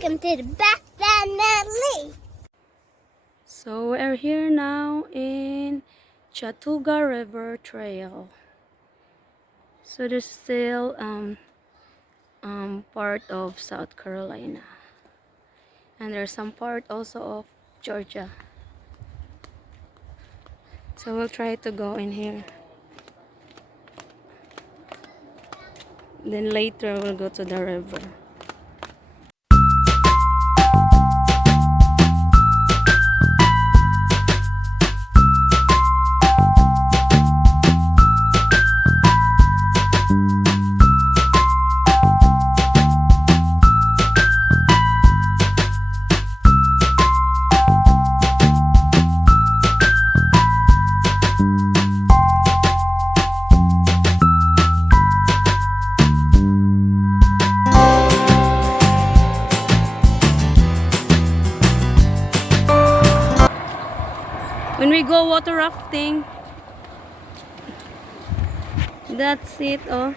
Welcome to the back family. So we're here now in Chattooga River Trail. So there's still part of South Carolina, and there's some part also of Georgia. So we'll try to go in here. Then later we'll go to the river. When we go water rafting, that's it. Oh,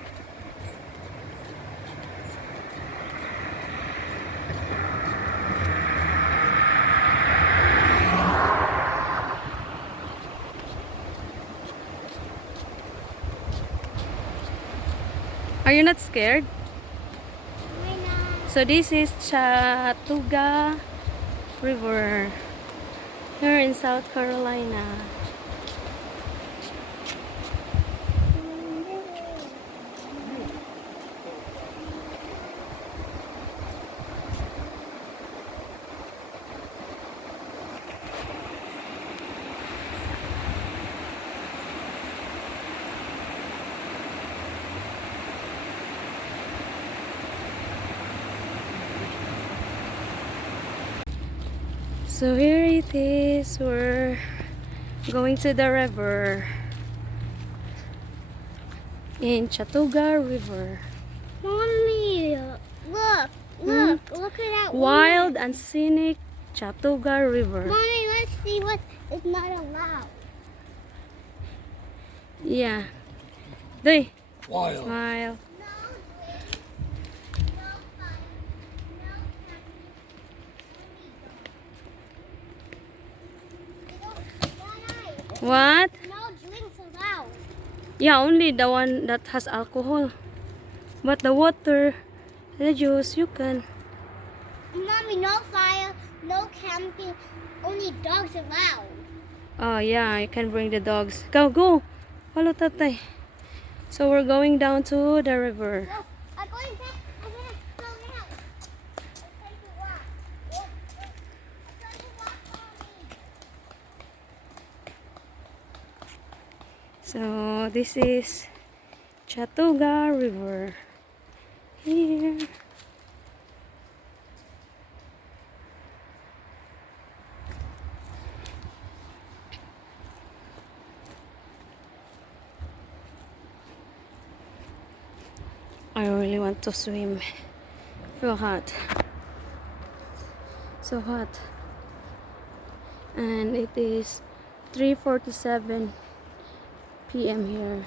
are you not scared? So this is Chattooga River here in South Carolina. So here it is, we're going to the river in Chattooga River. Mommy, look at that Wild and scenic Chattooga River. Mommy, let's see what is not allowed. Yeah. Day. Wild. Wild. What? No drinks allowed. Yeah, only the one that has alcohol. But the water, the juice, you can. Mommy, no fire, no camping, only dogs allowed. Oh yeah, you can bring the dogs. Go. Follow tatay. So we're going down to the river. Look, I'm going back. I'm gonna go now. I'll take you walk. Look. I'll take you walk, Mommy. So this is Chattooga River. Here. I really want to swim. Feel hot. So hot. And it is 3:47 p.m. here.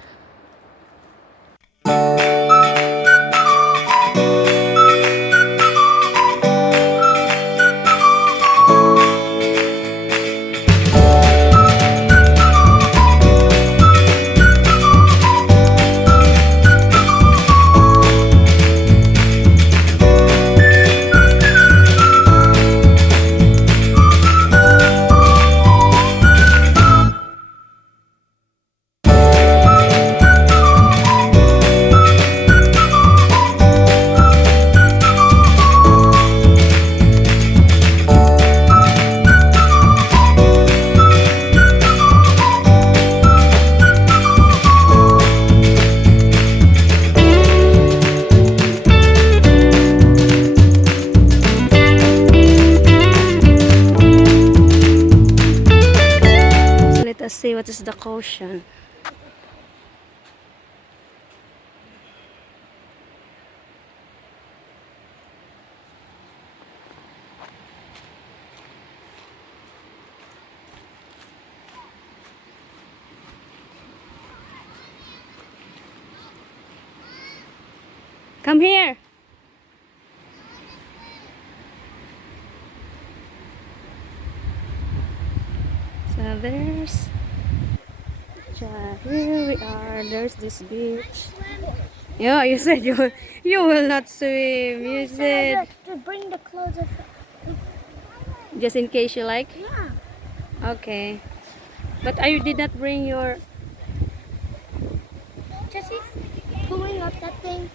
Let's see what is the caution. Come here. Here we are. There's this beach. Yeah, you said you will not swim. You said to bring the clothes of just in case you like. yeah. Okay, but I did not bring your. Jesse, pulling up that thing.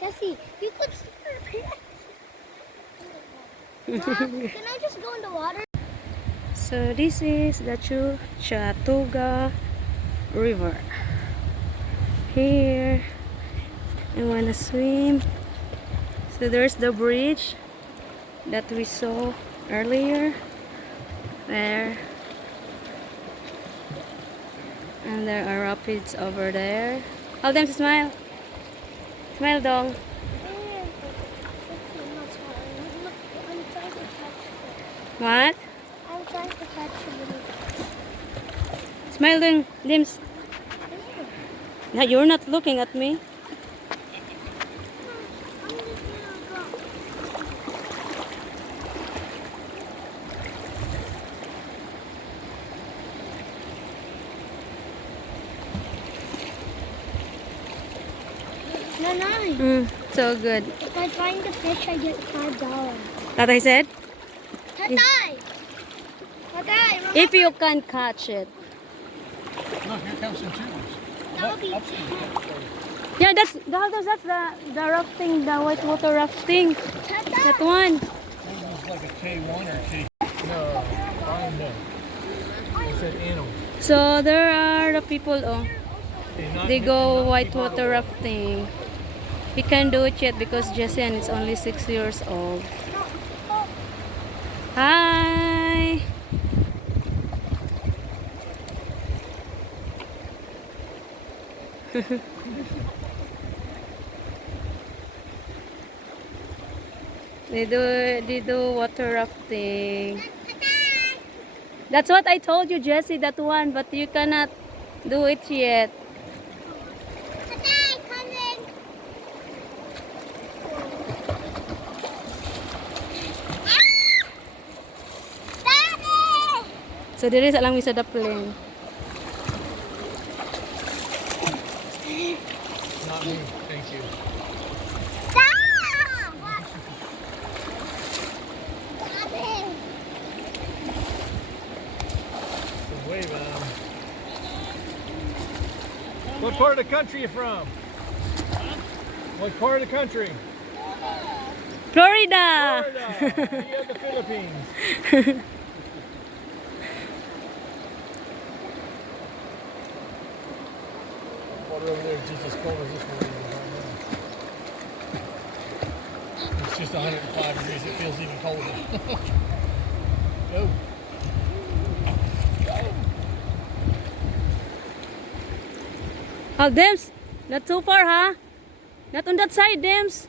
Jesse, you could see her pants. Mom, can I just go in the water? So this is the Chattooga River. Here, I wanna swim. So there's the bridge that we saw earlier. There. And there are rapids over there. All them smile. Smile dong. I'm trying to catch it. What? I'm trying to catch a little. Smile dong. Dims. Now you're not looking at me. I'm just gonna go. No. So good. If I find the fish, I get $5. That I said? Tatay! Tatay, remember? If you can catch it. Look, here comes some tubers. That'll be Yeah, that's the rafting, the whitewater rafting. That one. Maybe it's like a K1 or K. No, I don't know. It's an animal. So there are the people, oh, they go whitewater rafting. rafting. We can't do it yet because Jessian is only 6 years old. Hi! They do water rafting. That's what I told you, Jessie, that one, but you cannot do it yet. Tatay, coming! Daddy! So diri sa lang mi sa dapleng. Not me, thank you. Stop! Daddy! Some wave at 'em. What part of the country you from? What part of the country? Florida! Florida. You have the Philippines. Water over there is just as cold as this one is right now. It's just 105 degrees. It feels even colder. Go. Oh, Dems, not too far, huh? Not on that side, Dems.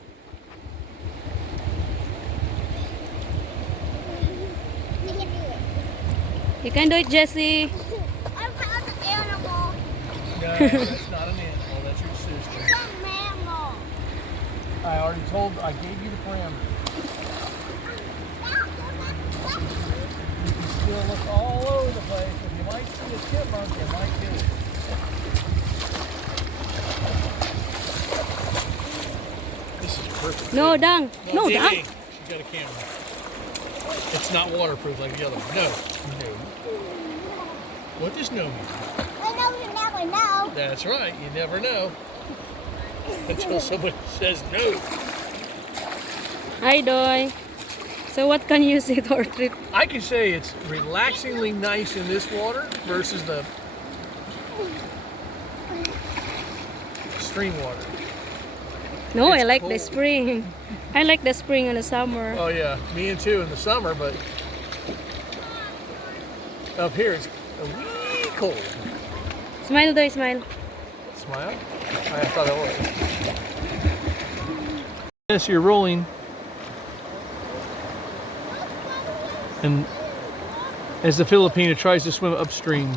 You can do it, Jessie. I found an animal. No, that's not an animal. That's your sister. It's a mammal. I gave you the parameters. You can still look all over the place. If you might see a chipmunk, you might do it. This is perfect. No, Dang. No, Dang. Dang. She got a camera. It's not waterproof like the other one. No. What does no mean? I know you never know. That's right. You never know. Until somebody says no. Hi, Doy. So what can you say to our trip? I can say it's relaxingly nice in this water versus the stream water. No, It's I like the cold. spring. I like the spring and the summer. Oh yeah, me and too in the summer, but up here it's a wee cold. Smile, Doy, smile. Smile. I thought it was. Yes, you're rolling. And as the Filipina tries to swim upstream.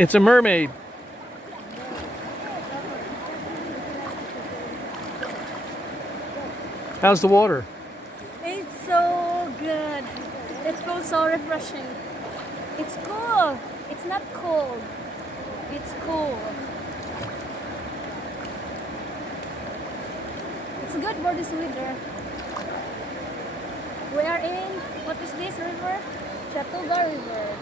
It's a mermaid. How's the water? It's so good. It feels so refreshing. It's cool. It's not cold. It's cool. It's good for this weather. We are in, what is this river? Chattooga River.